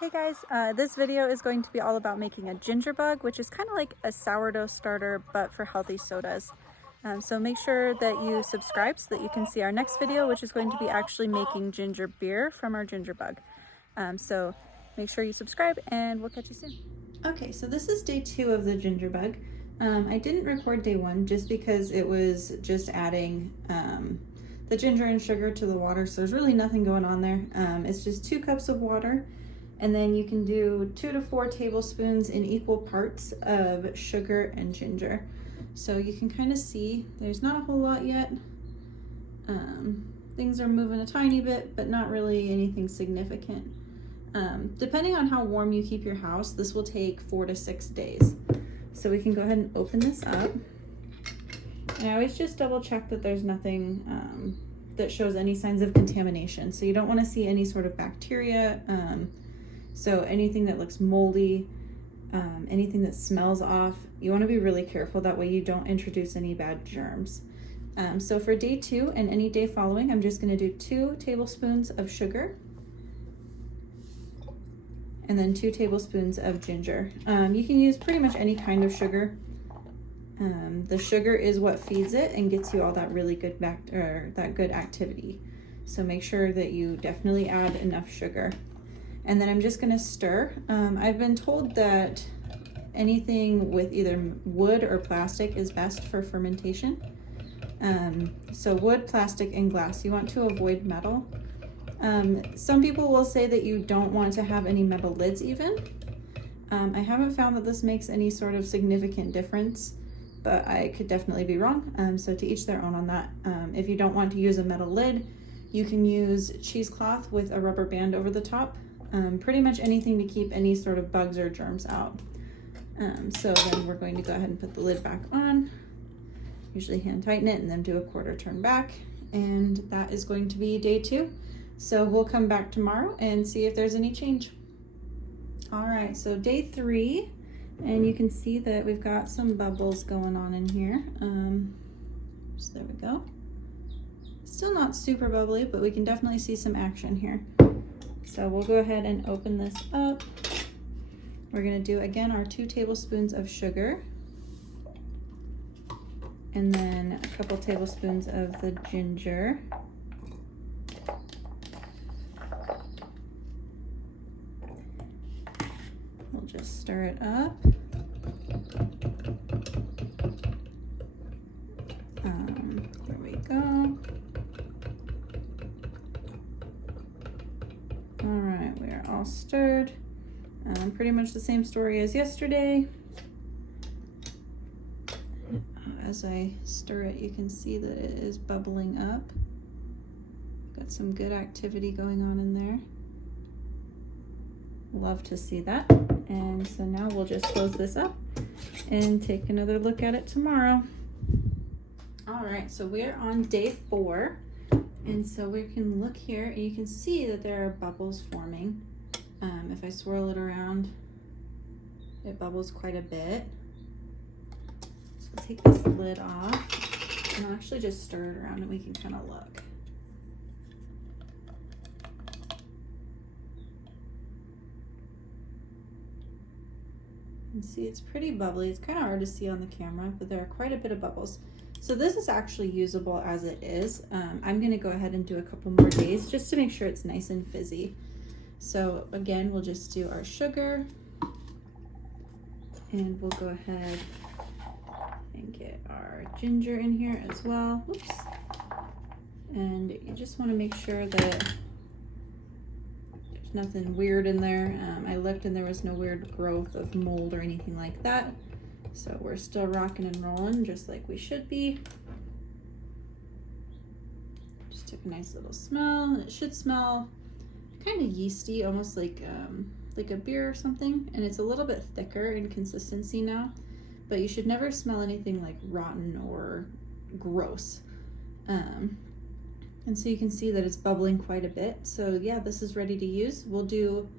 Hey guys, this video is going to be all about making a ginger bug, which is kind of like a sourdough starter, but for healthy sodas. So make sure that you subscribe so that you can see our next video, which is going to be actually making ginger beer from our ginger bug. So make sure you subscribe and we'll catch you soon. Okay, so this is day 2 of the ginger bug. I didn't record day 1 just because it was just adding the ginger and sugar to the water, so there's really nothing going on there. It's just 2 cups of water. And then you can do 2 to 4 tablespoons in equal parts of sugar and ginger. So you can kind of see there's not a whole lot yet. Things are moving a tiny bit, but not really anything significant. Depending on how warm you keep your house, this will take 4 to 6 days. So we can go ahead and open this up. And I always just double check that there's nothing that shows any signs of contamination. So you don't want to see any sort of bacteria. So anything that looks moldy, anything that smells off, you want to be really careful. That way you don't introduce any bad germs. So for day 2 and any day following, I'm just going to do 2 tablespoons of sugar and then 2 tablespoons of ginger. You can use pretty much any kind of sugar. The sugar is what feeds it and gets you all that really good that good activity. So make sure that you definitely add enough sugar. And then I'm just going to stir. I've been told that anything with either wood or plastic is best for fermentation. So wood, plastic, and glass. You want to avoid metal. Some people will say that you don't want to have any metal lids even. I haven't found that this makes any sort of significant difference, but I could definitely be wrong. So to each their own on that. If you don't want to use a metal lid, you can use cheesecloth with a rubber band over the top. Pretty much anything to keep any sort of bugs or germs out. So then we're going to go ahead and put the lid back on. Usually hand tighten it and then do a quarter turn back. And that is going to be day 2. So we'll come back tomorrow and see if there's any change. All right, so day 3, and you can see that we've got some bubbles going on in here. So there we go. Still not super bubbly, but we can definitely see some action here. So we'll go ahead and open this up. We're going to do again our 2 tablespoons of sugar and then a couple tablespoons of the ginger. We'll just stir it up. There we go. All right, we are all stirred. Pretty much the same story as yesterday. As I stir it, you can see that it is bubbling up. Got some good activity going on in there. Love to see that. And so now we'll just close this up and take another look at it tomorrow. All right, so we're on day 4. And so we can look here and you can see that there are bubbles forming. If I swirl it around, it bubbles quite a bit. So I'll take this lid off and I'll actually just stir it around and we can kind of look. You can see it's pretty bubbly. It's kind of hard to see on the camera, but there are quite a bit of bubbles. So this is actually usable as it is. I'm going to go ahead and do a couple more days just to make sure it's nice and fizzy. So again, we'll just do our sugar and we'll go ahead and get our ginger in here as well. Oops. And you just want to make sure that there's nothing weird in there. I looked and there was no weird growth of mold or anything like that. So we're still rocking and rolling just like we should be. Just took a nice little smell. It should smell kind of yeasty, almost like a beer or something. And it's a little bit thicker in consistency now, but you should never smell anything like rotten or gross. And so you can see that it's bubbling quite a bit. So yeah, this is ready to use. We'll do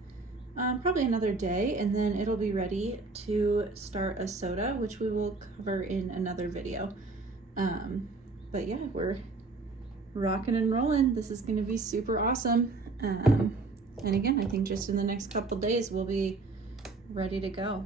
probably another day and then it'll be ready to start a soda, which we will cover in another video. But yeah, we're rocking and rolling. This is going to be super awesome. And again, I think just in the next couple days we'll be ready to go.